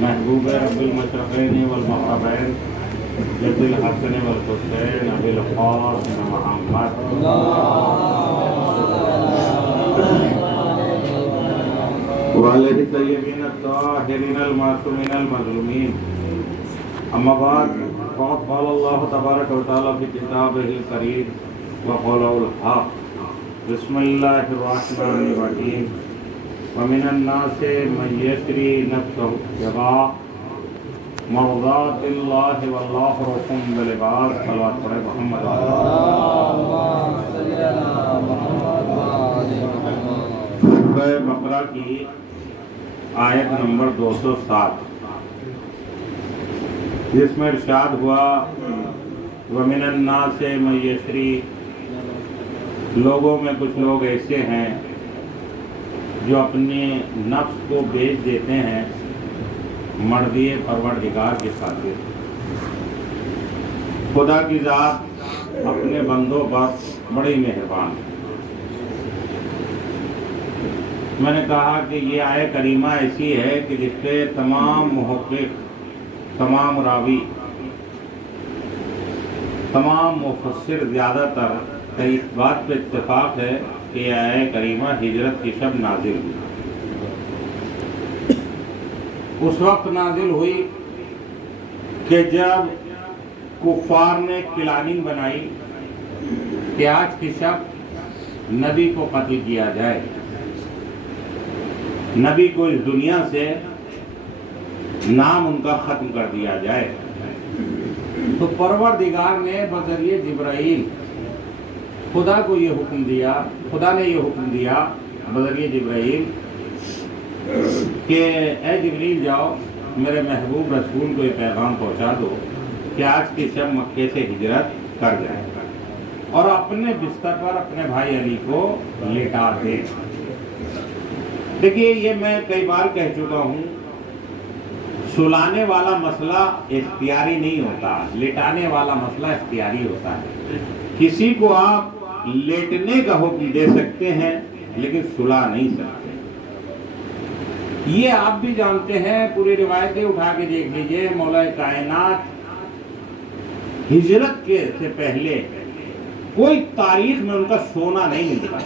محبوب رب المشرقین والمغربین جد الحسن والحسین ابی القاسم محمد وعلیہ الطیبین الطاہرین المعصومین المظلومین. اما بعد فقد قال اللہ تبارک و تعالی فی کتابہ الکریم وقوله الحق. بسم اللہ الرحمن الرحیم. ومن الناس من یشری نفسه ابتغاء مرضات اللہ واللہ رؤوف بالعباد. صلوات پڑھے محمد. سورہ بقرہ کی آیت نمبر 207 جس میں ارشاد ہوا وَمِنَ النَّاسِ مَن یشری. لوگوں میں کچھ لوگ ایسے ہیں جو اپنے نفس کو بیچ دیتے ہیں مرضی پروردگار کے خاطر. خدا کی ذات اپنے بندوں پر بڑی مہربان ہے. میں نے کہا کہ یہ آیت کریمہ ایسی ہے کہ جس پہ تمام محقق، تمام راوی، تمام مفسر زیادہ تر اس بات پہ اتفاق ہے کہ یہ آیت کریمہ ہجرت کی شب نازل ہوئی. اس وقت نازل ہوئی کہ جب کفار نے پلاننگ بنائی کہ آج کی شب نبی کو قتل کیا جائے، نبی کو اس دنیا سے نام ان کا ختم کر دیا جائے. تو پروردگار نے بذریعہ جبرائیل خدا کو یہ حکم دیا، خدا نے یہ حکم دیا بذریعہ جبرائیل کہ اے جبریل جاؤ میرے محبوب رسول کو یہ پیغام پہنچا دو کہ آج کی شب مکے سے ہجرت کر جائے اور اپنے بستر پر اپنے بھائی علی کو لٹا دے. دیکھیے یہ میں کئی بار کہہ چکا ہوں، سلانے والا مسئلہ اختیاری نہیں ہوتا، لٹانے والا مسئلہ اختیاری ہوتا ہے. کسی کو آپ لیٹنے کا حکم دے سکتے ہیں لیکن سلا نہیں سکتے. یہ آپ بھی جانتے ہیں، پوری روایتیں اٹھا کے دیکھ لیجئے. مولا کائنات ہجرت کے سے پہلے کوئی تاریخ میں ان کا سونا نہیں ملتا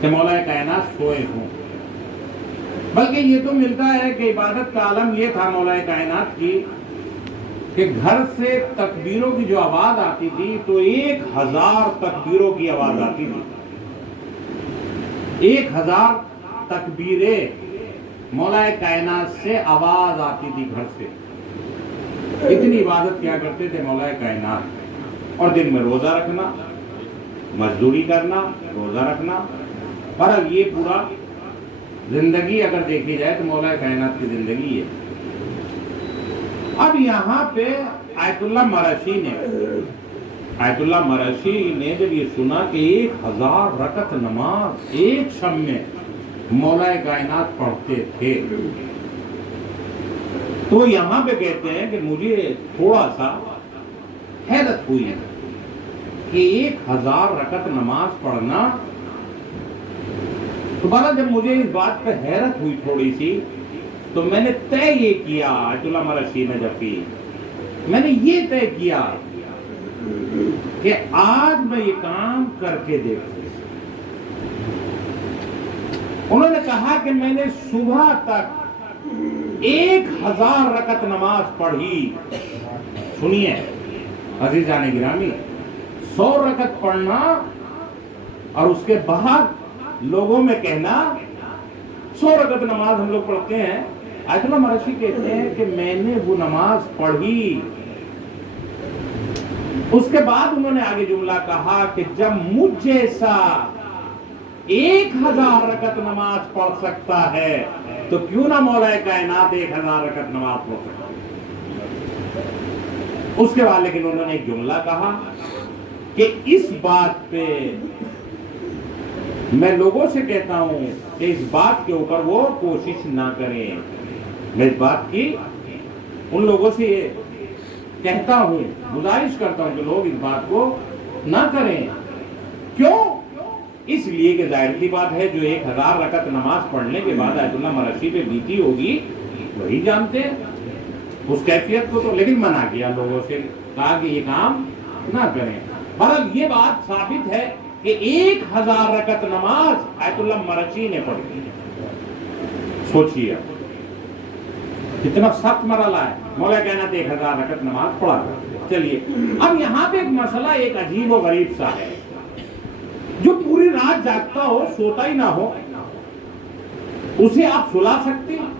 کہ مولا کائنات سوئے ہوں، بلکہ یہ تو ملتا ہے کہ عبادت کا عالم یہ تھا مولا کائنات کی کہ گھر سے تکبیروں کی جو آواز آتی تھی تو 1000 تکبیروں کی آواز آتی تھی. 1000 تکبیریں مولا کائنات سے آواز آتی تھی گھر سے. اتنی عبادت کیا کرتے تھے مولا کائنات. اور دن میں روزہ رکھنا، مزدوری کرنا، روزہ رکھنا. پر اب یہ پورا زندگی اگر دیکھی جائے تو مولا کائنات کی زندگی ہے. اب یہاں پہ آیت اللہ مرشی نے جب یہ سنا کہ 1000 رکعت نماز ایک شب میں مولا کائنات پڑھتے تھے تو یہاں پہ کہتے ہیں کہ مجھے تھوڑا سا حیرت ہوئی ہے کہ 1000 رکعت نماز پڑھنا. تو بارہ جب مجھے اس بات پہ حیرت ہوئی تھوڑی سی تو میں نے طے یہ کیا، آیت اللہ مرشی نے جب کی میں نے یہ طے کیا کہ آج میں یہ کام کر کے دیکھوں. انہوں نے کہا کہ میں نے صبح تک 1000 رکعت نماز پڑھی. سنیے عزیزان گرامی، 100 رکعت پڑھنا اور اس کے بعد لوگوں میں کہنا 100 رکعت نماز ہم لوگ پڑھتے ہیں. آیت اللہ مرشی کہتے ہیں کہ میں نے وہ نماز پڑھی. اس کے بعد انہوں نے آگے جملہ کہا کہ جب مجھ جیسا 1000 رکعت نماز پڑھ سکتا ہے تو کیوں نہ مولا کائنات 1000 رکعت نماز پڑھ سکتا ہے. اس کے بعد لیکن انہوں نے ایک جملہ کہا کہ اس بات پہ میں لوگوں سے کہتا ہوں کہ اس بات کے اوپر وہ کوشش نہ کریں. میں اس بات کی ان لوگوں سے کہتا ہوں، گزارش کرتا ہوں کہ لوگ اس بات کو نہ کریں. کیوں؟ اس لیے کہ ظاہر کی بات ہے جو 1000 رکعت نماز پڑھنے کے بعد آیت اللہ مرشی پہ بیتی ہوگی وہی جانتے ہیں اس کیفیت کو تو، لیکن منع کیا لوگوں سے، کہا کہ یہ کام نہ کریں۔ بہرحال یہ بات ثابت ہے کہ 1000 رکعت نماز آیت اللہ مرچی نے پڑھی۔ سوچیے کتنا سخت مرحلہ ہے، مولا کائنات 1000 رکعت نماز پڑھا۔ چلیے اب یہاں پہ ایک مسئلہ ایک عجیب و غریب سا ہے، جو پوری رات جاگتا ہو، سوتا ہی نہ ہو، اسے آپ سلا سکتے ہیں؟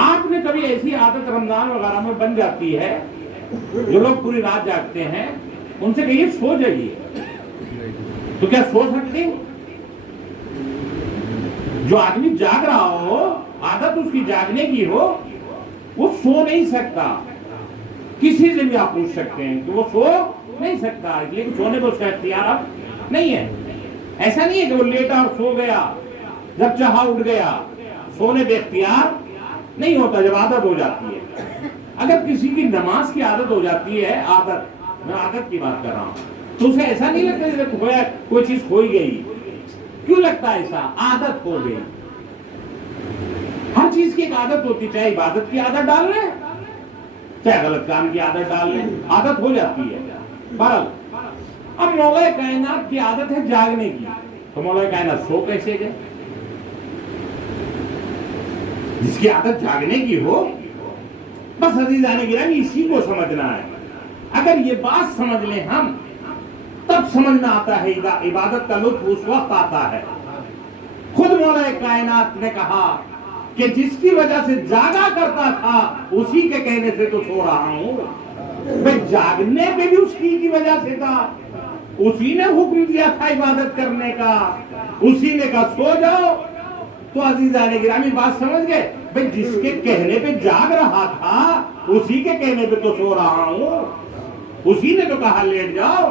آپ نے کبھی ایسی عادت رمضان وغیرہ میں بن جاتی ہے، جو لوگ پوری رات جاگتے ہیں ان سے کہیے سو جائیے، تو کیا سو سکتے ہیں؟ جو آدمی جاگ رہا ہو، عادت اس کی جاگنے کی ہو، وہ سو نہیں سکتا۔ کسی سے بھی آپ پوچھ سکتے ہیں کہ وہ سو نہیں سکتا، لیکن سونے کو اس کا اختیار اب نہیں ہے۔ ایسا نہیں ہے کہ وہ لیٹا اور سو گیا، جب چاہا اٹھ گیا۔ سونے بے اختیار نہیں ہوتا جب عادت ہو جاتی ہے۔ اگر کسی کی نماز کی عادت ہو جاتی ہے، عادت، میں عادت کی بات کر رہا ہوں، تو اسے ایسا نہیں لگتا جیسے کوئی چیز کھوئی گئی۔ کیوں لگتا ہے ایسا؟ عادت ہو گئی۔ ہر چیز کی ایک عادت ہوتی، چاہے عبادت کی عادت ڈال لیں، چاہے غلط کام کی عادت ڈال لیں، عادت ہو جاتی ہے۔ بہرحال اب مولا کائنات کی عادت ہے جاگنے کی، تو مولا کائنات سو کیسے گئے؟ جس کی عادت جاگنے کی ہو، بس عزیزان گرامی اسی کو سمجھنا ہے۔ اگر یہ بات سمجھ لیں ہم، تب سمجھنا آتا ہے عبادت کا لطف اس وقت آتا ہے۔ خود مولا کائنات نے کہا کہ جس کی وجہ سے جاگا کرتا تھا، اسی کے کہنے سے تو سو رہا ہوں۔ میں جاگنے پہ بھی اس کی وجہ سے تھا، اسی نے حکم دیا تھا عبادت کرنے کا، اسی نے کہا سو جاؤ۔ تو عزیزان گرامی بات سمجھ گئے؟ بھئی جس کے کہنے پہ جاگ رہا تھا، اسی کے کہنے پہ تو سو رہا ہوں، اسی نے تو کہا لیٹ جاؤ۔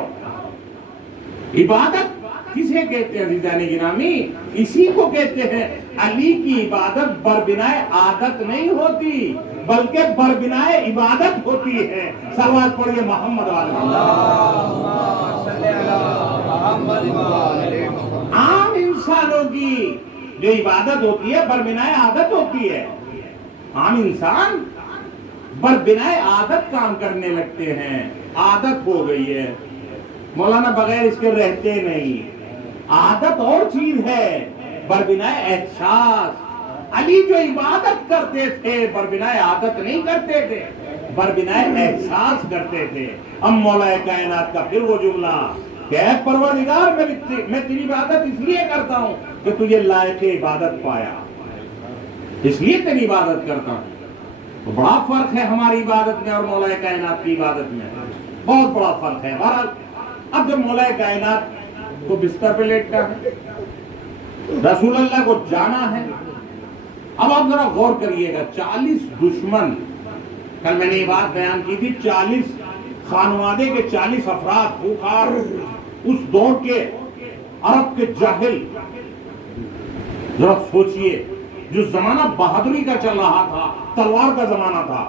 عبادت کسے کہتے ہیں عزیزان گرامی؟ اسی کو کہتے ہیں علی کی عبادت بربنائے عادت نہیں ہوتی، بلکہ بربنائے عبادت ہوتی ہے۔ صلوات پڑھیے محمد علیہ۔ عام انسانوں کی جو عبادت ہوتی ہے بربنائے عادت ہوتی ہے۔ عام انسان بربنائے عادت کام کرنے لگتے ہیں، عادت ہو گئی ہے۔ مولانا بغیر اس کے رہتے نہیں۔ عادت اور چیز ہے، بربنائے احساس۔ علی جو عبادت کرتے تھے بربنائے عادت نہیں کرتے تھے، بربنائے احساس کرتے تھے۔ اب مولا کائنات کا پھر وہ جملہ کہ اے پروردگار، میں تیری عبادت اس لیے کرتا ہوں کہ تجھے لائق عبادت پایا، اس لیے تیری عبادت کرتا ہوں۔ تو بڑا فرق ہے ہماری عبادت میں اور مولا کائنات کی عبادت میں، بہت بڑا فرق ہے۔ بہرحال اب جب مولا کائنات کو بستر پہ لیٹتا ہے، رسول اللہ کو جانا ہے، اب آپ ذرا غور کریے گا، 40 دشمن، کل میں نے یہ بات بیان کی تھی، 40 خانوادے کے 40 افراد خوخار، اس دور کے عرب کے جاہل۔ ذرا سوچئے، جو زمانہ بہادری کا چل رہا تھا، تلوار کا زمانہ تھا،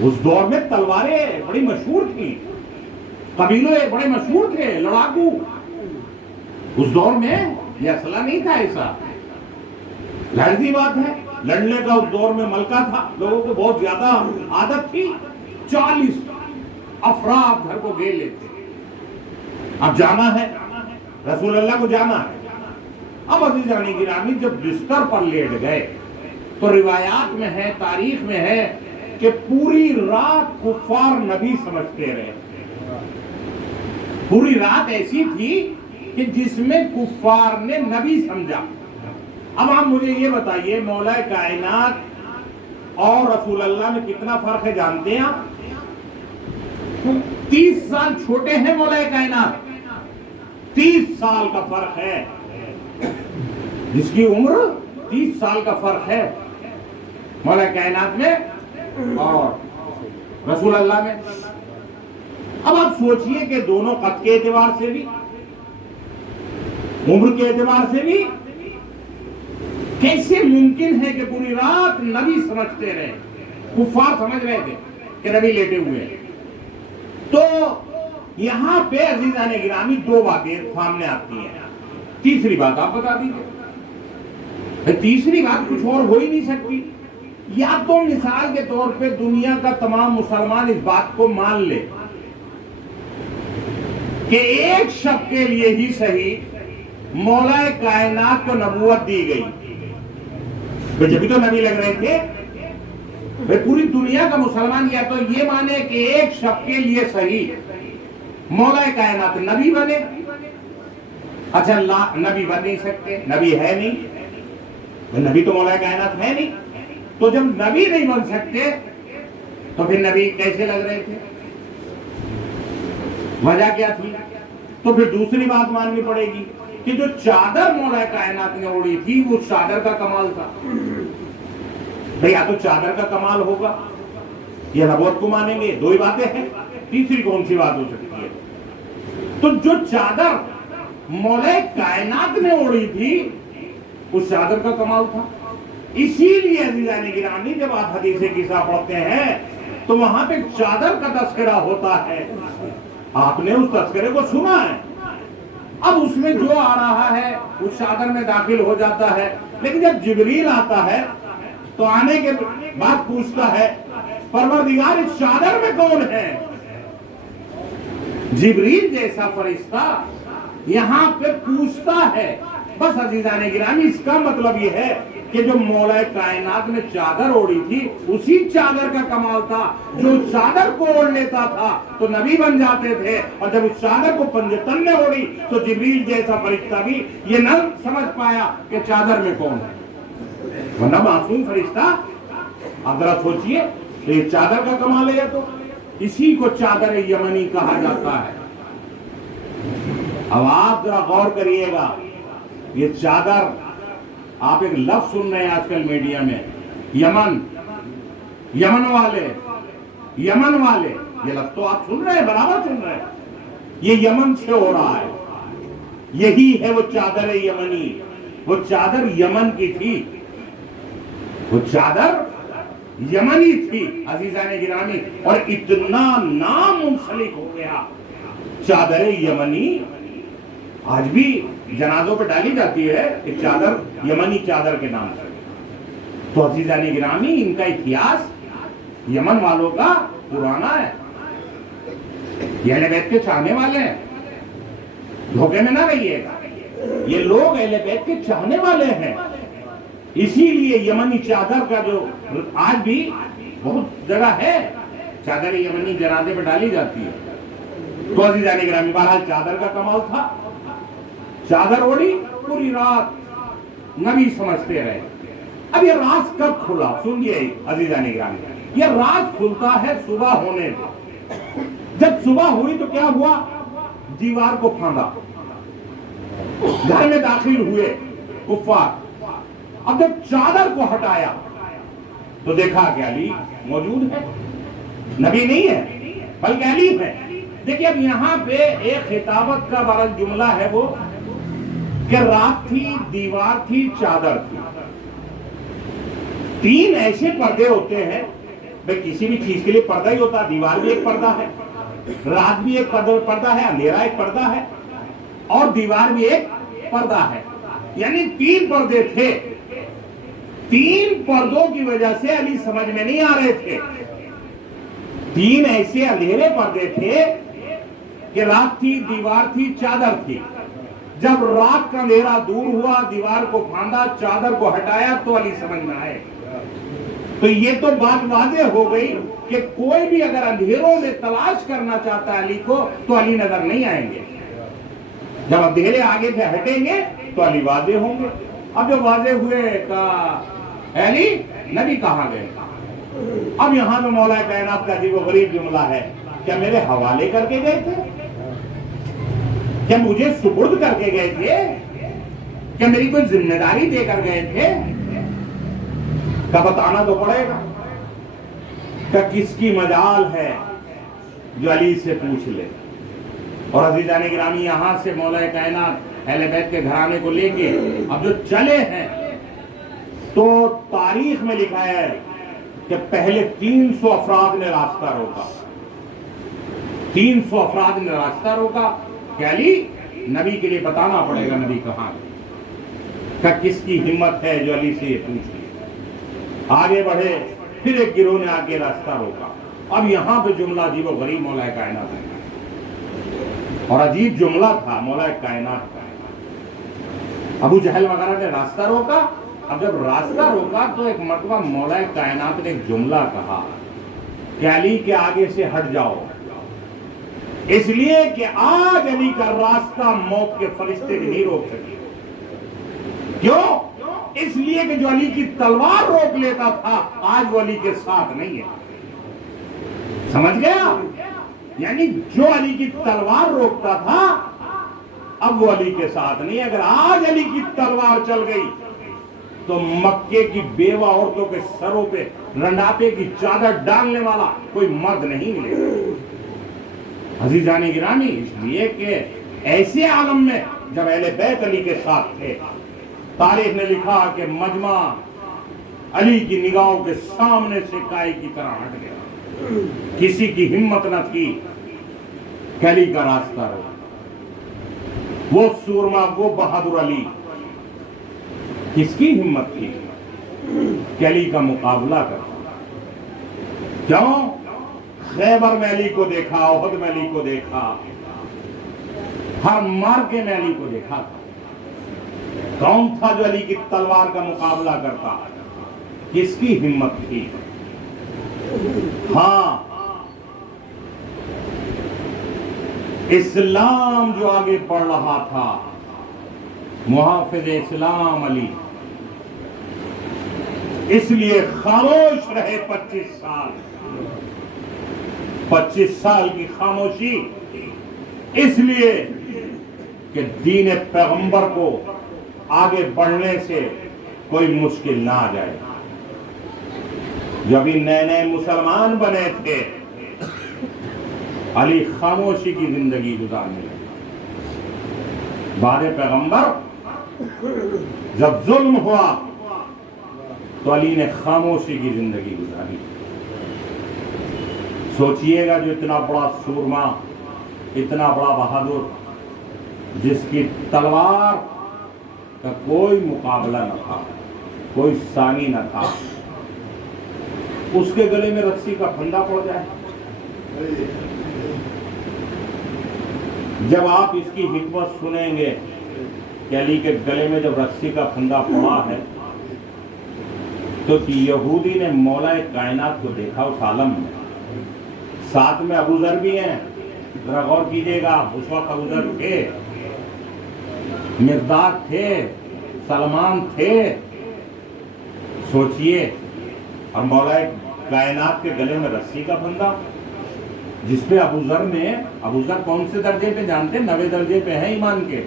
اس دور میں تلواریں بڑی مشہور تھیں، قبیلے بڑے مشہور تھے، لڑاکو۔ اس دور میں یہ اسلحہ نہیں تھا ایسا، ظاہر سی بات ہے، لڑنے کا اس دور میں ملکہ تھا، لوگوں کو بہت زیادہ عادت تھی۔ 40 افراد گھر کو گھیر لیتے، اب جانا ہے، رسول اللہ کو جانا ہے۔ اب عزیزان گرامی جب بستر پر لیٹ گئے تو روایات میں ہے، تاریخ میں ہے کہ پوری رات کفار نبی سمجھتے رہے۔ پوری رات ایسی تھی کہ جس میں کفار نے نبی سمجھا۔ اب آپ مجھے یہ بتائیے، مولا کائنات اور رسول اللہ میں کتنا فرق ہے جانتے ہیں آپ؟ 30 سال چھوٹے ہیں مولا کائنات، 30 سال کا فرق ہے، جس کی عمر 30 سال کا فرق ہے مولا کائنات میں اور رسول اللہ میں۔ اب آپ سوچئے کہ دونوں قد کے اعتبار سے بھی، عمر کے اعتبار سے بھی کیسے ممکن ہے کہ پوری رات نبی سمجھتے رہے؟ کفار سمجھ رہے تھے کہ نبی لیٹے ہوئے۔ تو یہاں پہ عزیزان گرامی 2 باتیں سامنے آتی ہیں۔ تیسری بات آپ بتا دیجئے، تیسری بات کچھ اور ہو ہی نہیں سکتی. یا تو مثال کے طور پہ دنیا کا تمام مسلمان اس بات کو مان لے کہ ایک شخص کے لیے ہی صحیح مولا کائنات کو نبوت دی گئی. جبھی تو نبی لگ رہے تھے. پوری دنیا کا مسلمان یا تو یہ مانے کہ ایک شخص کے لیے صحیح مولا کائنات نبی بنے. اچھا نبی بن نہیں سکتے, نبی ہے نہیں, نبی تو مولا کائنات ہے نہیں. تو جب نبی نہیں بن سکتے تو پھر نبی کیسے لگ رہے تھے؟ وجہ کیا تھی؟ تو پھر دوسری بات ماننی پڑے گی کہ جو چادر مولا کائنات نے اوڑی تھی وہ چادر کا کمال تھا. یا تو چادر کا کمال ہوگا یا نبوت کو مانیں گے, دو ہی باتیں ہیں. تیسری کون سی بات ہو سکتی ہے؟ تو جو چادر مولا کائنات نے اوڑی تھی اس چادر کا کمال تھا. اسی لیے عزیزان گرامی جب آپ حدیث قصہ پڑھتے ہیں تو وہاں پہ چادر کا تذکرہ ہوتا ہے. آپ نے اس تذکرے کو سنا ہے, اب اس میں جو آ رہا ہے اس چادر میں داخل ہو جاتا ہے. لیکن جب جبریل آتا ہے تو آنے کے بعد پوچھتا ہے پروردگار اس چادر میں کون ہے؟ جبریل جیسا فرشتہ یہاں پہ پوچھتا ہے. بس عزیزان گرامی اس کا مطلب یہ ہے کہ جو مولا کائنات نے چادر اوڑی تھی اسی چادر کا کمال تھا. جو چادر کو اوڑ لیتا تھا تو نبی بن جاتے تھے, اور جب اس چادر کو پنجتن نے اوڑی تو جبریل جیسا فرشتہ بھی یہ نہ سمجھ پایا کہ چادر میں کون ہے. ورنہ معصوم فرشتہ, آپ ذرا سوچئے, یہ چادر کا کمال ہے. تو اسی کو چادر یمنی کہا جاتا ہے. اب آپ ذرا غور کریے گا, یہ چادر, آپ ایک لفظ سن رہے ہیں آج کل میڈیا میں, یمن, یمن والے, یمن والے, یہ لفظ تو آپ سن رہے ہیں, برابر سن رہے ہیں. یہ یمن سے ہو رہا ہے. یہی ہے وہ چادر یمنی. وہ چادر یمن کی تھی, وہ چادر یمنی تھی عزیزان گرامی, اور اتنا نام منسلک ہو گیا چادر یمنی. آج بھی جنازوں پہ ڈالی جاتی ہے ایک چادر یمنی چادر کے نام سے. تو عزیزان گرامی ان کا اتہاس یمن والوں کا پرانا ہے. یہ اہل بیت کے چاہنے والے ہیں, دھوکے میں نہ رہیے گا. یہ لوگ اہل بیت کے چاہنے والے ہیں. اسی لیے یمنی چادر کا جو آج بھی بہت جگہ ہے, چادر یمنی جنازے پہ ڈالی جاتی ہے. تو عزیزان گرامی بہرحال چادر کا کمال تھا. چادر اوڑی, پوری رات نبی سمجھتے رہے. اب یہ راز کب کھلا سنیے عزیزان گرامی, یہ راز کھلتا ہے صبح ہونے پہ. جب صبح ہوئی تو کیا ہوا؟ دیوار کو پھاندا, گھر میں داخل ہوئے کفار. اب جب چادر کو ہٹایا تو دیکھا کہ علی موجود ہے, نبی نہیں ہے بلکہ علی ہے. دیکھیں اب یہاں پہ ایک خطابت کا بڑا جملہ ہے وہ کہ رات تھی, دیوار تھی, چادر تھی. تین ایسے پردے ہوتے ہیں, بھئی کسی بھی چیز کے لیے پردہ ہی ہوتا ہے. دیوار بھی ایک پردہ ہے, رات بھی ایک پردہ ہے, اندھیرا ایک پردہ ہے, اور دیوار بھی ایک پردہ ہے. یعنی تین پردے تھے. تین پردوں کی وجہ سے علی سمجھ میں نہیں آ رہے تھے. تین ایسے اندھیرے پردے تھے کہ رات تھی, دیوار تھی, چادر تھی. جب رات کا اندھیرا دور ہوا, دیوار کو پھاندا, چادر کو ہٹایا تو علی سمجھ میں آئے. تو یہ تو بات واضح ہو گئی کہ کوئی بھی اگر اندھیروں میں تلاش کرنا چاہتا ہے علی کو تو علی نظر نہیں آئیں گے. جب اندھیرے آگے سے ہٹیں گے تو علی واضح ہوں گے. اب جو واضح ہوئے کہا علی نبی کہاں گئے؟ اب یہاں میں مولا کائنات کا عجیب و غریب جملہ ہے, کیا میرے حوالے کر کے گئے تھے؟ کیا مجھے سپرد کر کے گئے تھے؟ کیا میری کوئی ذمہ داری دے کر گئے تھے؟ کیا بتانا تو پڑے گا. کیا کس کی مجال ہے جو علی سے پوچھ لے. اور عزیزان گرامی یہاں سے مولا کائنات اہل بیت کے گھرانے کو لے کے اب جو چلے ہیں تو تاریخ میں لکھا ہے کہ پہلے 300 افراد نے راستہ روکا. 300 افراد نے راستہ روکا کہ علی نبی کے لیے بتانا پڑے گا نبی کہاں ہے. کہ کس کی ہمت ہے جو علی سے یہ پوچھے. آگے بڑھے، پھر ایک گروہ نے آ کے راستہ روکا. اب یہاں پہ جملہ عجیب و غریب مولا کائنات ہے، اور عجیب جملہ تھا مولا کائنات کا. ابو جہل وغیرہ نے راستہ روکا. اب جب راستہ روکا تو ایک مرتبہ مولا کائنات نے ایک جملہ کہا کہ علی کے آگے سے ہٹ جاؤ، اس لیے کہ آج علی کا راستہ موت کے فرشتے بھی نہیں روک سکے. کیوں؟ اس لیے کہ جو علی کی تلوار روک لیتا تھا آج وہ علی کے ساتھ نہیں ہے. سمجھ گیا؟ یعنی جو علی کی تلوار روکتا تھا اب وہ علی کے ساتھ نہیں. اگر آج علی کی تلوار چل گئی تو مکے کی بیوہ عورتوں کے سروں پہ رنڈاپے کی چادر ڈالنے والا کوئی مرد نہیں ملے گا. عزیزان گرامی، اس لیے کہ ایسے عالم میں جب اہل بیت علی کے ساتھ تھے، تاریخ نے لکھا کہ مجمع علی کی نگاہوں کے سامنے سے کائے کی طرح ہٹ گیا. کسی کی ہمت نہ تھی کہ علی کا راستہ رہے. وہ سورما، وہ بہادر علی، کس کی ہمت تھی کہ علی کا مقابلہ کرتا؟ کیوں؟ خیبر میں علی کو دیکھا، احد میں علی کو دیکھا، ہر مارکے میں علی کو دیکھا تھا. کون تھا جو علی کی تلوار کا مقابلہ کرتا؟ کس کی ہمت تھی؟ ہاں، اسلام جو آگے بڑھ رہا تھا، محافظ اسلام علی، اس لیے خاموش رہے 25 سال. 25 سال کی خاموشی اس لیے کہ دین پیغمبر کو آگے بڑھنے سے کوئی مشکل نہ آ جائے. جب نئے نئے مسلمان بنے تھے علی خاموشی کی زندگی گزارنے لگے. بعد پیغمبر جب ظلم ہوا تو علی نے خاموشی کی زندگی گزاری. سوچئے گا جو اتنا بڑا سورما، اتنا بڑا بہادر، جس کی تلوار کا کوئی مقابلہ نہ تھا، کوئی ثانی نہ تھا، اس کے گلے میں رسی کا پھندا پڑ جائے. جب آپ اس کی حکمت سنیں گے کہ علی کے گلے میں جب رسی کا پھندا پڑا ہے تو یہودی نے مولا کائنات کو دیکھا اس عالم میں. ساتھ میں ابو ذر بھی ہیں. ذرا غور کیجئے گا، اس وقت ابو ذر تھے، مقداد تھے، سلمان تھے. سوچئے، اور مولا کائنات کے گلے میں رسی کا پھندا، جس پہ ابو ذر کون سے درجے پہ جانتے؟ 90 درجے پہ ہیں ایمان کے.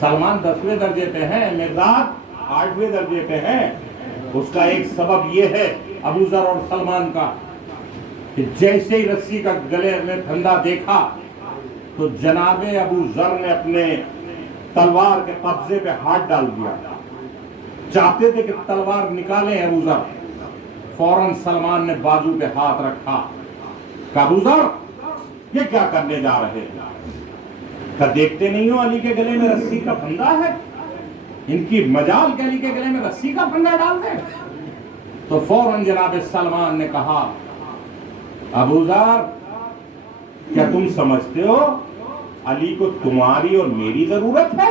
سلمان 10ویں درجے پہ ہیں، مقداد 8ویں درجے پہ ہیں. اس کا ایک سبب یہ ہے ابو ذر اور سلمان کا کہ جیسے ہی رسی کا گلے میں پھندا دیکھا تو جناب ابو ذر نے اپنے تلوار کے قبضے پہ ہاتھ ڈال دیا. چاہتے تھے کہ تلوار نکالیں ابو ذر. فوراً سلمان نے بازو پہ ہاتھ رکھا کہ ابو ذر یہ کیا کرنے جا رہے ہیں؟ کہ دیکھتے نہیں ہو علی کے گلے میں رسی کا پھندا ہے؟ ان کی مجال کے علی کے گلے میں رسی کا پھندا ڈال دیں. تو فوراً جناب سلمان نے کہا ابو ذر کیا تم سمجھتے ہو علی کو تمہاری اور میری ضرورت ہے؟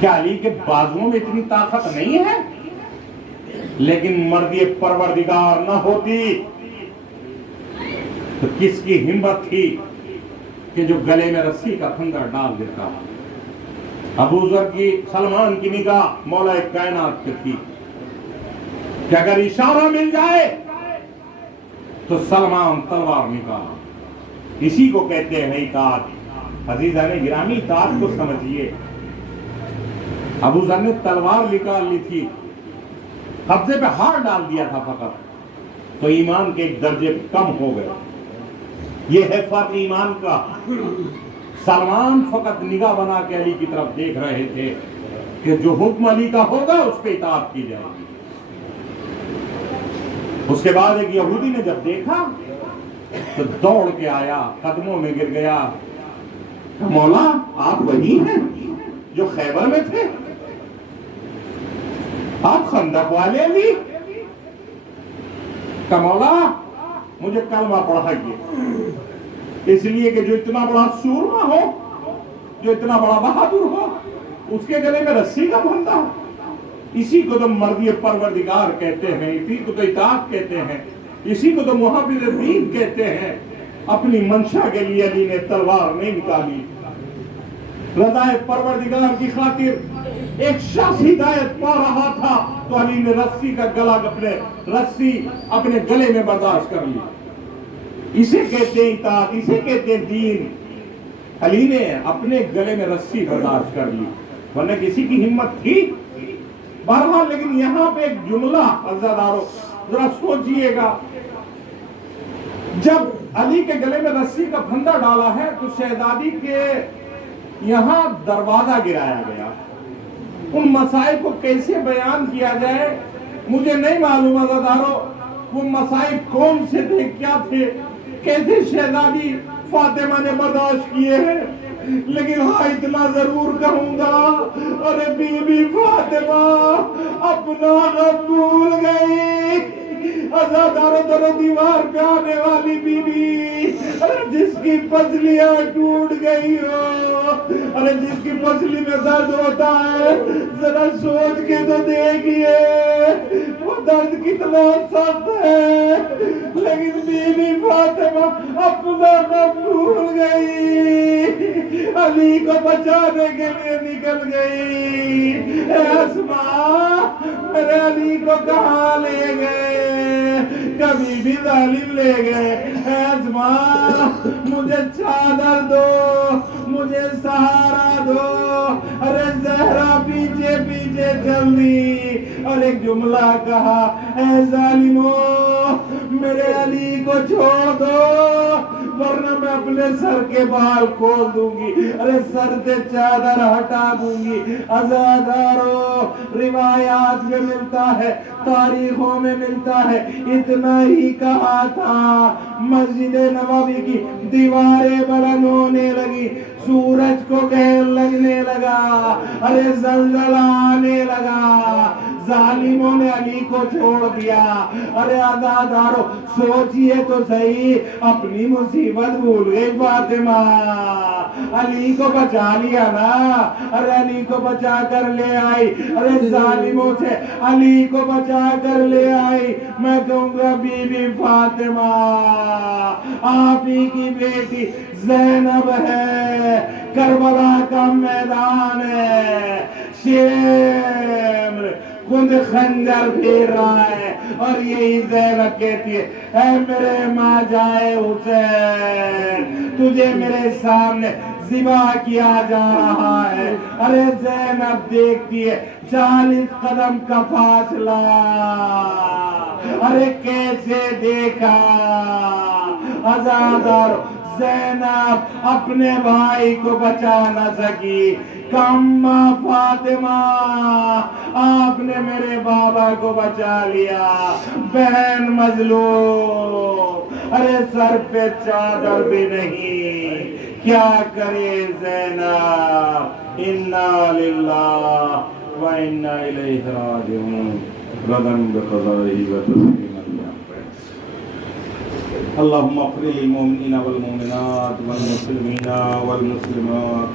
کیا علی کے بازوؤں میں اتنی طاقت نہیں ہے؟ لیکن مرضی پروردگار نہ ہوتی تو کس کی ہمت تھی کہ جو گلے میں رسی کا پھندا ڈال دیتا؟ ابو ذر کی، سلمان کی نگاہ مولا کائنات پہ تھی کہ اگر اشارہ مل جائے تو سلمان تلوار نکالا. اسی کو کہتے ہیں اطاعت. عزیزان گرامی، اطاعت کو سمجھیے. ابو ذر نے تلوار نکال لی تھی، قبضے پہ ہاتھ ڈال دیا تھا فقط، تو ایمان کے ایک درجے کم ہو گئے. یہ ہے فرق ایمان کا. سلمان فقط نگاہ بنا کے علی کی طرف دیکھ رہے تھے کہ جو حکم علی کا ہوگا اس پہ اطاعت کی جائے گی. اس کے بعد ایک یہودی نے جب دیکھا تو دوڑ کے آیا، قدموں میں گر گیا، مولا آپ وہی ہیں؟ جو خیبر میں تھے؟ آپ خندق والے علی کہ مولا مجھے کلمہ پڑھائیے، اس لیے کہ جو اتنا بڑا سورما ہو، جو اتنا بڑا بہادر ہو، اس کے گلے میں رسی کا پھندا ہو۔ اسی کو تو مرضی پروردگار کہتے ہیں، اسی کو تو اطاعت کہتے ہیں، اسی کو تو محافظ دین کہتے ہیں۔ اپنی منشا کے لیے علی نے تلوار نہیں نکالی، رضا پروردگار کی خاطر ایک شخص ہدایت پا رہا تھا تو علی نے رسی کا گلا اپنے گلے میں برداشت کر لی۔ اسے کہتے ہیں اطاعت، اسے کہتے ہیں دین۔ علی نے اپنے گلے میں رسی برداشت کر لی، ورنہ کسی کی ہمت تھی؟ بہرحال لیکن یہاں پہ ایک جملہ عزادارو ذرا سوچئے گا، جب علی کے گلے میں رسی کا پھندا ڈالا ہے تو شہزادی کے یہاں دروازہ گرایا گیا۔ ان مسائل کو کیسے بیان کیا جائے مجھے نہیں معلوم عزادارو، وہ مسائل کون سے تھے، کیا تھے، کیسے شہزادی فاطمہ نے برداشت کیے ہیں، لیکن ہاں اتنا ضرور کہوں گا، ارے بی بی فاطمہ اپنا غم بھول گئی۔ عزادارو در دیوار پہ آنے والی بی بی، ارے جس کی پسلیاں ٹوٹ گئی ہو، ارے جس کی پسلی میں درد ہوتا ہے، ذرا سوچ کے تو دیکھئے وہ درد کتنا سخت ہے۔ لیکن بی بی فاطمہ اپنا غم بھول گئی، علی کو بچانے کے لیے نکل گئی۔ اے اسماء میرے علی کو کہاں لے گئے؟ کبھی بھی ظالم لے گئے۔ اے اسماء مجھے چادر دو، مجھے سہارا دو۔ ارے زہرا پیچھے پیچھے چل دی اور ایک جملہ کہا، اے ظالموں میرے علی کو چھوڑ دو ورنہ میں اپنے سر کے بال کھول دوں گی، ارے سر سے چادر ہٹا دوں گی۔ عزادارو روایات میں ملتا ہے، تاریخوں میں ملتا ہے، اتنا ہی کہا تھا، مسجد نبوی کی دیواریں بلند ہونے لگی، سورج کو گہر لگنے لگا، ارے زلزلہ آنے لگا، ظالموں نے علی کو چھوڑ دیا۔ ارے عزادارو سوچئے تو صحیح، اپنی مصیبت بھول گئی فاطمہ، علی کو بچا لیا نا، ارے علی کو بچا کر لے آئی، ارے ظالموں سے علی کو بچا کر لے آئی۔ میں کہوں گا بی بی فاطمہ آپ ہی کی بیٹی زینب ہے، کربلا کا میدان ہے، شمر خود خنجر پھیر رہا ہے اور یہی زینب کہتی ہے، اے میرے ماں جائے حسین تجھے میرے سامنے ذبح کیا جا رہا ہے۔ ارے زینب دیکھتی ہے 40 قدم کا فاصلہ، ارے کیسے دیکھا۔ عزادارو زینب اپنے بھائی کو بچا نہ سکی، کما فاطمہ آپ نے میرے بابا کو بچا لیا، بہن مظلوم، ارے سر پہ چادر بھی نہیں، کیا کرے زینب۔ انا للہ و انا الیہ راجعون، ردن بقضائہ و تسلیما۔ اللهم اغفر للمؤمنين والمؤمنات والمسلمين والمسلمات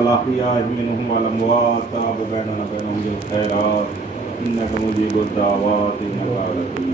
الأحياء منهم والأموات، تاب بيننا وبينهم بالخيرات إنك مجيب الدعوات إنك على كل